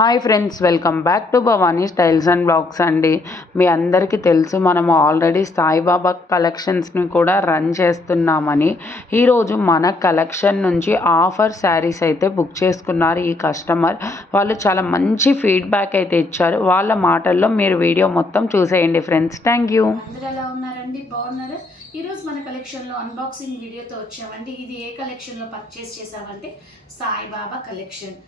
Hi friends, welcome back to Bhavani styles and blogs అండి. మీ అందరికీ తెలుసు, మనము ఆల్రెడీ సాయిబాబా కలెక్షన్స్ని కూడా రన్ చేస్తున్నామని. ఈరోజు మన కలెక్షన్ నుంచి ఆఫర్ శారీస్ అయితే బుక్ చేసుకున్నారు ఈ కస్టమర్. వాళ్ళు చాలా మంచి ఫీడ్బ్యాక్ అయితే ఇచ్చారు. వాళ్ళ మాటల్లో మీరు వీడియో మొత్తం చూసేయండి ఫ్రెండ్స్. Thank you. అందరూ ఎలా ఉన్నారండి? బాగున్నారా? ఈరోజు మన కలెక్షన్లో అన్బాక్సింగ్ వీడియోతో వచ్చామండి. ఇది ఏ కలెక్షన్లో పర్చేస్ చేసామంటే సాయిబాబా కలెక్షన్.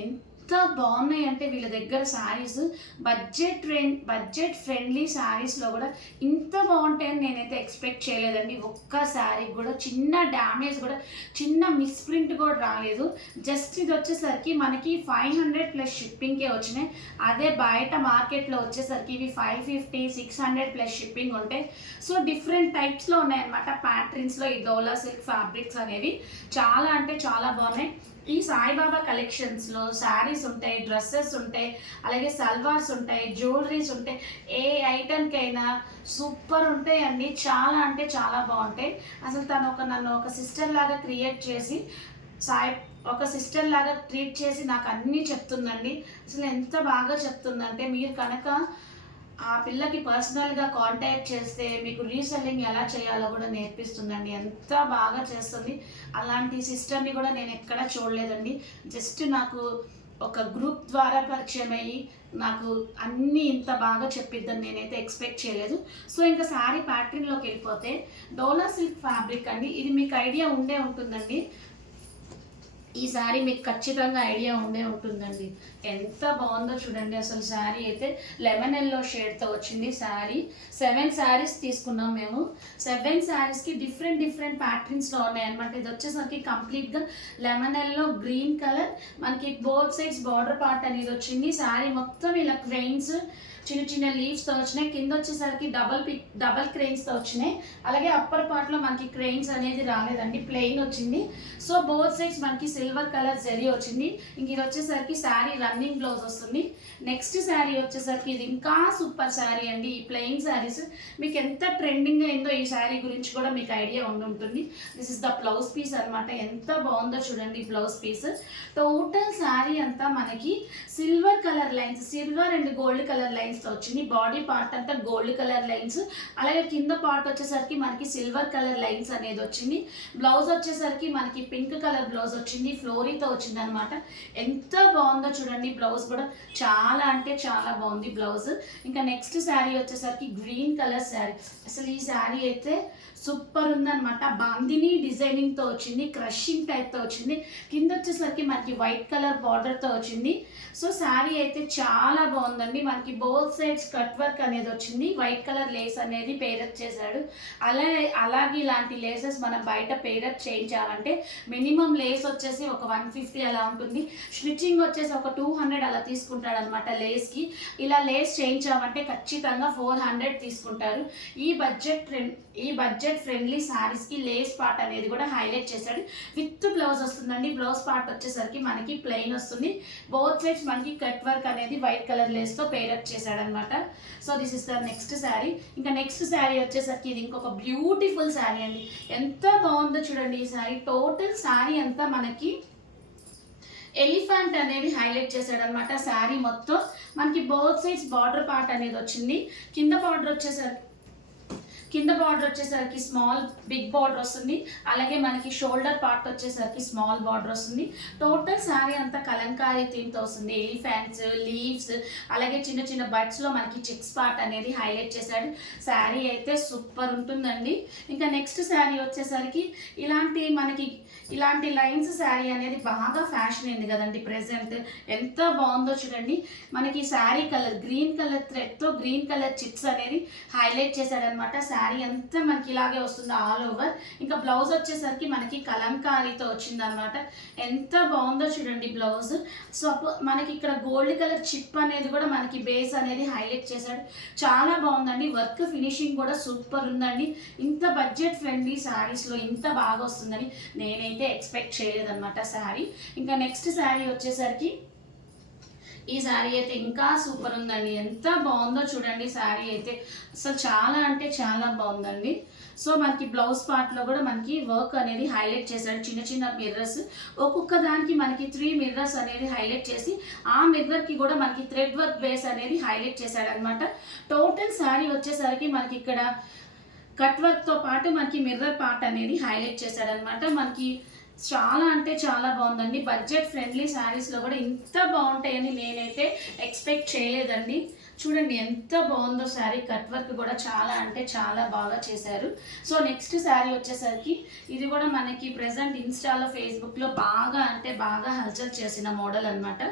ఎంత బాగున్నాయి అంటే వీళ్ళ దగ్గర శారీస్ బడ్జెట్ ఫ్రెండ్లీ శారీస్లో కూడా ఇంత బాగుంటాయని నేనైతే ఎక్స్పెక్ట్ చేయలేదండి. ఒక్క శారీ కూడా చిన్న డ్యామేజ్ కూడా, చిన్న మిస్ప్రింట్ కూడా రాలేదు. జస్ట్ ఇది వచ్చేసరికి మనకి 500 ప్లస్ షిప్పింగ్కే వచ్చినాయి. అదే బయట మార్కెట్లో వచ్చేసరికి ఇవి 550, 600 ప్లస్ షిప్పింగ్ ఉంటాయి. సో డిఫరెంట్ టైప్స్లో ఉన్నాయన్నమాట. ప్యాటర్న్స్లో ఈ డోలా సిల్క్ ఫ్యాబ్రిక్స్ అనేవి చాలా అంటే చాలా బాగున్నాయి. ఈ సాయిబాబా కలెక్షన్స్లో శారీస్ ఉంటాయి, డ్రెస్సెస్ ఉంటాయి, అలాగే సల్వార్స్ ఉంటాయి, జ్యువెలరీస్ ఉంటాయి. ఏ ఐటమ్కైనా సూపర్ ఉంటాయి అండి. చాలా అంటే చాలా బాగుంటాయి. అసలు నన్ను ఒక సిస్టర్ లాగా క్రియేట్ చేసి ఒక సిస్టర్ లాగా ట్రీట్ చేసి నాకు అన్నీ చెప్తుందండి. అసలు ఎంత బాగా చెప్తుందంటే, మీరు కనుక ఆ పిల్లకి పర్సనల్గా కాంటాక్ట్ చేస్తే మీకు రీసెల్లింగ్ ఎలా చేయాలో కూడా నేర్పిస్తుందండి. ఎంత బాగా చేస్తుంది. అలాంటి సిస్టర్ని కూడా నేను ఎక్కడా చూడలేదండి. జస్ట్ నాకు ఒక గ్రూప్ ద్వారా పరిచయం అయ్యి నాకు అన్నీ ఇంత బాగా చెప్పిద్దని నేనైతే ఎక్స్పెక్ట్ చేయలేదు. సో ఇంకా శారీ ప్యాటర్న్లోకి వెళ్ళిపోతే, డోలా సిల్క్ ఫ్యాబ్రిక్ అండి. ఇది మీకు ఐడియా ఉంటుందండి. ఈ శారీ మీకు ఖచ్చితంగా ఐడియా ఉంటుందండి. ఎంత బాగుందో చూడండి. అసలు శారీ అయితే లెమన్ ఎల్లో షేడ్తో వచ్చింది. శారీ 7 శారీస్ తీసుకున్నాం మేము. 7 శారీస్కి డిఫరెంట్ ప్యాటర్న్స్లో ఉన్నాయన్నమాట. ఇది వచ్చేసరికి కంప్లీట్గా లెమన్ ఎల్లో గ్రీన్ కలర్, మనకి బోత్ సైడ్స్ బార్డర్ పార్ట్ అనేది వచ్చింది. శారీ మొత్తం ఇలా క్రెయిన్స్, చిన్న చిన్న లీవ్స్తో వచ్చినాయి. కింద వచ్చేసరికి డబల్ క్రెయిన్స్తో వచ్చినాయి. అలాగే అప్పర్ పార్ట్లో మనకి క్రెయిన్స్ అనేది రాలేదండి, ప్లెయిన్ వచ్చింది. సో బోత్ సైడ్స్ మనకి సిల్వర్ కలర్ జరీ వచ్చింది. ఇంక ఇది వచ్చేసరికి శారీ రన్నింగ్ బ్లౌజ్ వస్తుంది. నెక్స్ట్ శారీ వచ్చేసరికి ఇది ఇంకా సూపర్ శారీ అండి. ఈ ప్లెయిన్ శారీస్ మీకు ఎంత ట్రెండింగ్ అయిందో ఈ శారీ గురించి కూడా మీకు ఐడియా ఉంటుంది. This is the blouse piece అనమాట. ఎంత బాగుందో చూడండి బ్లౌజ్ పీస్. టోటల్ శారీ అంతా మనకి silver colour lines, silver and gold colour lines వచ్చింది. బాడీ పార్ట్ అంతా గోల్డ్ కలర్ లైన్స్, అలాగే కింద పార్ట్ వచ్చేసరికి మనకి సిల్వర్ కలర్ లైన్స్ అనేది వచ్చింది. బ్లౌజ్ వచ్చేసరికి మనకి పింక్ కలర్ బ్లౌజ్ వచ్చింది, ఫ్లోరీతో వచ్చింది అనమాట. ఎంత బాగుందో చూడండి. బ్లౌజ్ కూడా చాలా అంటే చాలా బాగుంది బ్లౌజ్. ఇంకా నెక్స్ట్ శారీ వచ్చేసరికి గ్రీన్ కలర్ శారీ. అసలు ఈ శారీ అయితే సూపర్ ఉందనమాట. బాందిని డిజైనింగ్తో వచ్చింది, క్రషింగ్ టైప్తో వచ్చింది. కింద వచ్చేసరికి మనకి వైట్ కలర్ బార్డర్తో వచ్చింది. సో శారీ అయితే చాలా బాగుందండి. మనకి బోత్ సైడ్స్ కట్ వర్క్ అనేది వచ్చింది. వైట్ కలర్ లేస్ అనేది పేరప్ చేశాడు. అలాగే ఇలాంటి లేసెస్ మనం బయట పేరప్ చేయించాలంటే మినిమం లేస్ వచ్చేసి ఒక 150 అలా ఉంటుంది. స్టిచ్చింగ్ వచ్చేసి ఒక 200 అలా తీసుకుంటాడు అనమాట లేస్కి. ఇలా లేస్ చేయించామంటే ఖచ్చితంగా 400 తీసుకుంటారు. ఈ బడ్జెట్ ఫ్రెండ్లీ శారీస్కి లేస్ పార్ట్ అనేది కూడా హైలైట్ చేశాడు. విత్ బ్లౌజ్ వస్తుందండి. బ్లౌజ్ పార్ట్ వచ్చేసరికి మనకి ప్లెయిన్ వస్తుంది. బోత్ సైడ్స్ మనకి కట్ వర్క్ అనేది వైట్ కలర్ లేస్తో పేరప్ చేశాడనమాట. So this is the next sari. ఇంకా నెక్స్ట్ శారీ వచ్చేసరికి ఇది ఇంకొక బ్యూటిఫుల్ శారీ అండి. ఎంత బాగుందో చూడండి ఈ శారీ. టోటల్ శారీ అంతా మనకి ఎలిఫెంట్ అనేది హైలైట్ చేశాడనమాట. శారీ మొత్తం మనకి బోత్ సైడ్స్ బార్డర్ పార్ట్ అనేది వచ్చింది. కింద బార్డర్ వచ్చేసరికి స్మాల్ బిగ్ బార్డర్ వస్తుంది. అలాగే మనకి షోల్డర్ పార్ట్ వచ్చేసరికి స్మాల్ బార్డర్ వస్తుంది. టోటల్ శారీ అంతా కలంకారీ థీమ్తో వస్తుంది. ఎలిఫెంట్స్, లీవ్స్, అలాగే చిన్న చిన్న బర్డ్స్లో మనకి చిక్స్ పార్ట్ అనేది హైలైట్ చేశాడు. శారీ అయితే సూపర్ ఉంటుందండి. ఇంకా నెక్స్ట్ శారీ వచ్చేసరికి ఇలాంటి లైన్స్ శారీ అనేది బాగా ఫ్యాషన్ అయింది కదండి ప్రెసెంట్. ఎంత బాగుందో చూడండి. మనకి శారీ కలర్ గ్రీన్ కలర్ థ్రెడ్తో గ్రీన్ కలర్ చిప్స్ అనేది హైలైట్ చేశాడనమాట. శారీ అంతా మనకి ఇలాగే వస్తుంది ఆల్ ఓవర్. ఇంకా బ్లౌజ్ వచ్చేసరికి మనకి కలంకారీతో వచ్చిందనమాట. ఎంత బాగుందో చూడండి బ్లౌజ్. సో మనకి ఇక్కడ గోల్డ్ కలర్ చిప్ అనేది కూడా మనకి బేస్ అనేది హైలైట్ చేశాడు. చాలా బాగుందండి. వర్క్ ఫినిషింగ్ కూడా సూపర్ ఉందండి. ఇంత బడ్జెట్ ఫ్రెండ్లీ శారీస్లో ఇంత బాగా వస్తుందని నేనైతే ఎక్స్పెక్ట్ చేయలేదన్నమాట శారీ. ఇంకా నెక్స్ట్ శారీ వచ్చేసరికి ఈ శారీ అయితే ఇంకా సూపర్ ఉందండి. ఎంత బాగుందో చూడండి శారీ అయితే. అసలు చాలా అంటే చాలా బాగుందండి. సో మనకి బ్లౌజ్ పార్ట్లో కూడా మనకి వర్క్ అనేది హైలైట్ చేశాడు. చిన్న చిన్న మిర్రర్స్, ఒక్కొక్క దానికి మనకి 3 మిర్రర్స్ అనేది హైలైట్ చేసి ఆ మిర్రర్కి కూడా మనకి థ్రెడ్ వర్క్ బేస్ అనేది హైలైట్ చేశాడు అనమాట. టోటల్ శారీ వచ్చేసరికి మనకి ఇక్కడ కట్ వర్క్తో పాటు మనకి మిర్రర్ పార్ట్ అనేది హైలైట్ చేశాడనమాట. మనకి చాలా అంటే చాలా బాగుందండి. బడ్జెట్ ఫ్రెండ్లీ శారీస్లో కూడా ఇంత బాగుంటాయని నేనైతే ఎక్స్పెక్ట్ చేయలేదండి. చూడండి ఎంత బాగుందో శారీ. కట్ వర్క్ కూడా చాలా అంటే చాలా బాగా చేశారు. సో నెక్స్ట్ శారీ వచ్చేసరికి ఇది కూడా మనకి ప్రెజెంట్ ఇన్స్టాలో ఫేస్బుక్లో బాగా అంటే బాగా హల్చల్ చేసిన మోడల్ అనమాట.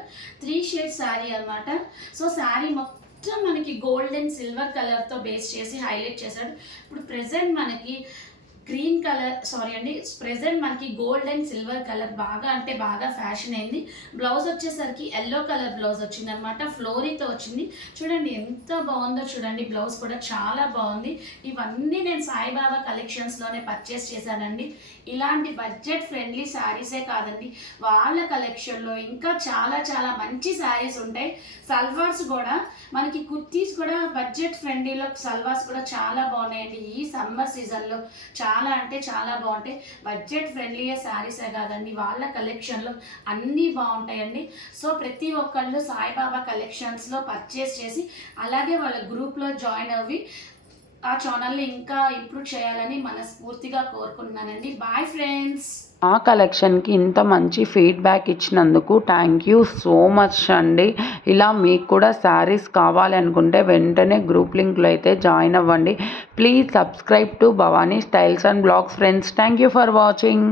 3 షేడ్ శారీ అనమాట. సో శారీ మొత్తం మనకి గోల్డ్ అండ్ సిల్వర్ కలర్తో బేస్ చేసి హైలైట్ చేశాడు. ఇప్పుడు ప్రెజెంట్ మనకి గ్రీన్ కలర్ ప్రెజెంట్ మనకి గోల్డ్ అండ్ సిల్వర్ కలర్ బాగా అంటే బాగా ఫ్యాషన్ అయింది. బ్లౌజ్ వచ్చేసరికి ఎల్లో కలర్ బ్లౌజ్ వచ్చింది అనమాట. ఫ్లోరీతో వచ్చింది. చూడండి ఎంత బాగుందో చూడండి. బ్లౌజ్ కూడా చాలా బాగుంది. ఇవన్నీ నేను సాయిబాబా కలెక్షన్స్లోనే పర్చేస్ చేశానండి. ఇలాంటి బడ్జెట్ ఫ్రెండ్లీ శారీసే కాదండి, వాళ్ళ కలెక్షన్లో ఇంకా చాలా చాలా మంచి శారీస్ ఉంటాయి. సల్వార్స్ కూడా మనకి కుర్తీస్ కూడా బడ్జెట్ ఫ్రెండ్లీలో సల్వార్స్ కూడా చాలా బాగున్నాయండి. ఈ సమ్మర్ సీజన్లో చాలా అంటే చాలా బాగుంటాయి. బడ్జెట్ ఫ్రెండ్లీ శారీసే కాదండి, వాళ్ళ కలెక్షన్లో అన్నీ బాగుంటాయండి. సో ప్రతి ఒక్కళ్ళు సాయిబాబా కలెక్షన్స్లో పర్చేస్ చేసి అలాగే వాళ్ళ గ్రూప్లో జాయిన్ అవ్వి ఆ ఛానల్ని ఇంకా ఇంప్రూవ్ చేయాలని మనస్ఫూర్తిగా కోరుకుంటున్నానండి. Bye friends. ఆ కలెక్షన్కి ఇంత మంచి ఫీడ్బ్యాక్ ఇచ్చినందుకు థ్యాంక్ యూ సో మచ్ అండి. ఇలా మీకు కూడా శారీస్ కావాలి అనుకుంటే వెంటనే గ్రూప్ లింక్లో అయితే జాయిన్ అవ్వండి. Please subscribe to Bhavani styles and blogs friends. Thank you for watching.